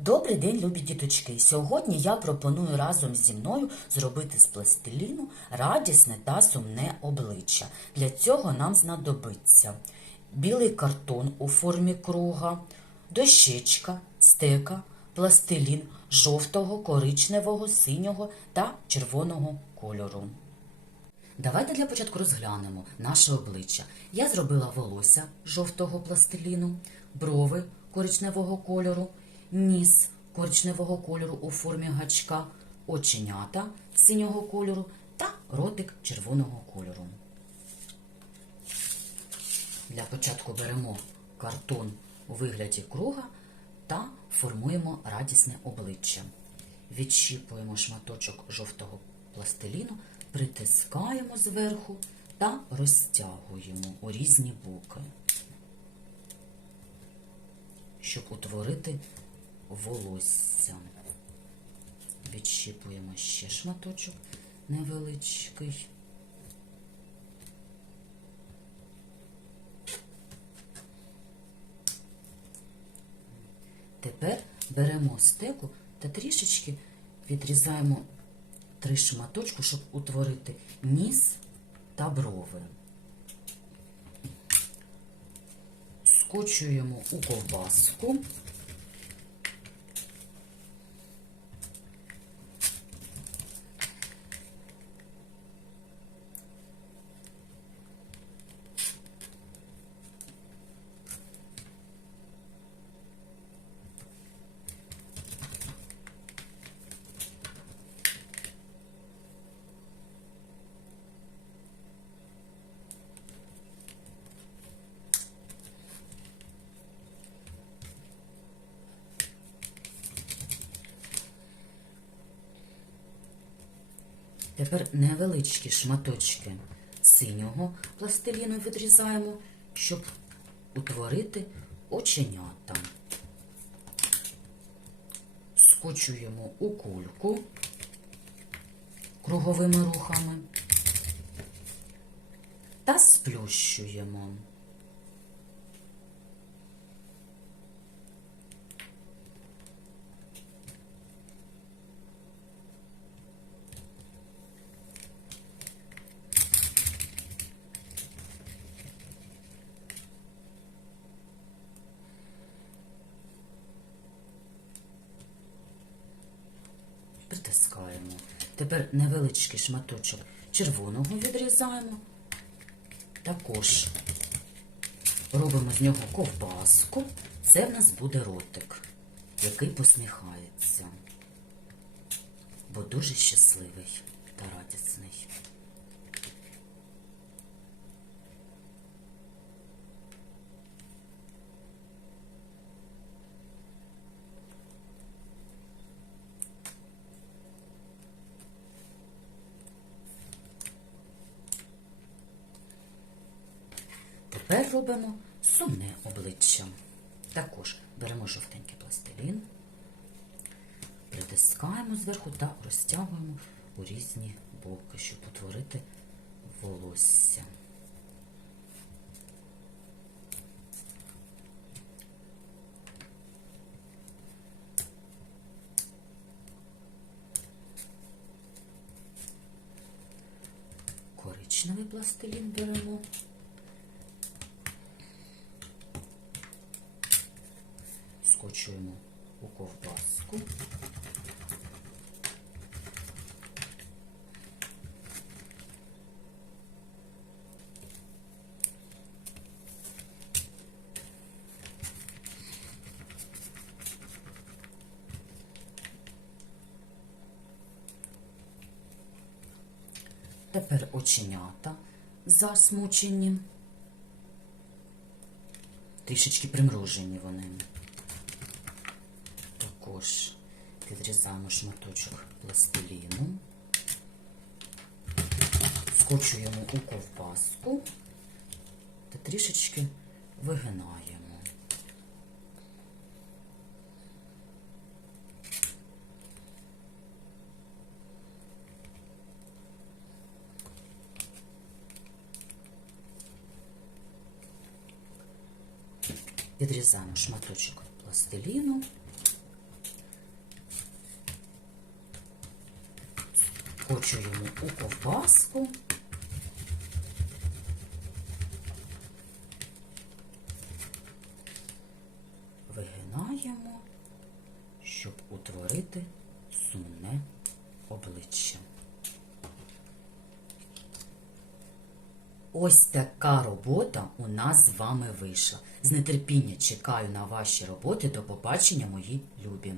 Добрий день, любі діточки! Сьогодні я пропоную разом зі мною зробити з пластиліну радісне та сумне обличчя. Для цього нам знадобиться білий картон у формі круга, дощечка, стека, пластилін жовтого, коричневого, синього та червоного кольору. Давайте для початку розглянемо наше обличчя. Я зробила волосся жовтого пластиліну, брови коричневого кольору, ніс коричневого кольору у формі гачка, оченята синього кольору та ротик червоного кольору. Для початку беремо картон у вигляді круга та формуємо радісне обличчя. Відщіпуємо шматочок жовтого пластиліну, притискаємо зверху та розтягуємо у різні боки, щоб утворити волосся. Відщіпуємо ще шматочок невеличкий. Тепер беремо стеку та трішечки відрізаємо три шматочку, щоб утворити ніс та брови. Скочуємо у ковбаску. Тепер невеличкі шматочки синього пластиліну відрізаємо, щоб утворити оченята. Скочуємо у кульку круговими рухами та сплющуємо. Притискаємо. Тепер невеличкий шматочок червоного відрізаємо. Також робимо з нього ковбаску. Це в нас буде ротик, який посміхається, бо дуже щасливий та радісний. Тепер робимо сумне обличчя. Також беремо жовтенький пластилін, притискаємо зверху та розтягуємо у різні боки, щоб утворити волосся. Коричневий пластилін беремо. Скочуємо у ковбаску. Тепер оченята засмучені, трішечки примружені вони. Також відрізаємо шматочок пластиліну, скочуємо у ковбаску та трішечки вигинаємо. Відрізаємо шматочок пластиліну закочуємо у ковбаску. Вигинаємо, щоб утворити сумне обличчя. Ось така робота у нас з вами вийшла. З нетерпіння чекаю на ваші роботи. До побачення, мої любі.